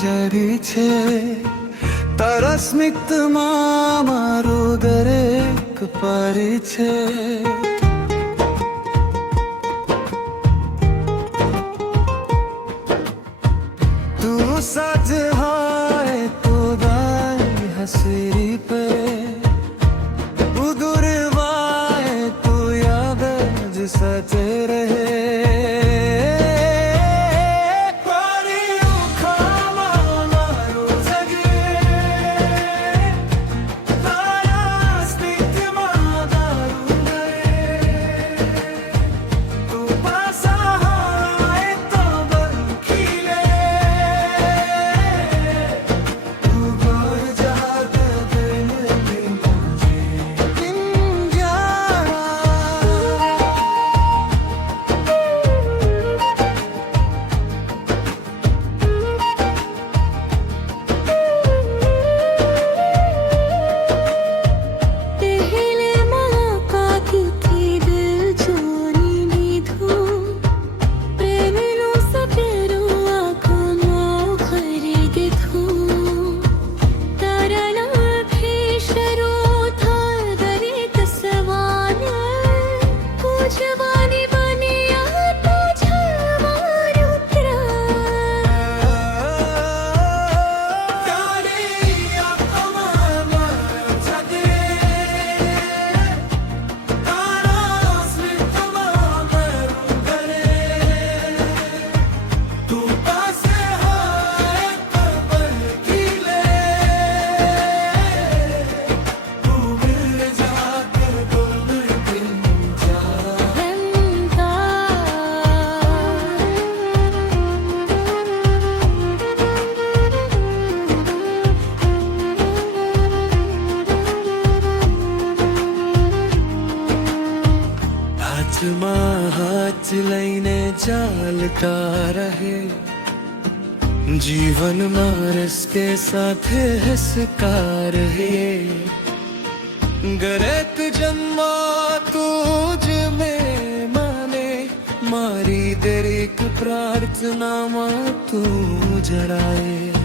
જરી છે તારા સ્મિતમાં મારું દરેક પરી છે તું સજ હાય તો દાઈ હસરી पे उदुरवाए तो याद ज सचे रहे हाथ लईने चालता रहे जीवन मारस के साथ हंसता रहे गरत जन्मा तुझ में माने मारी दरेक प्रार्थना मा तू जड़ाए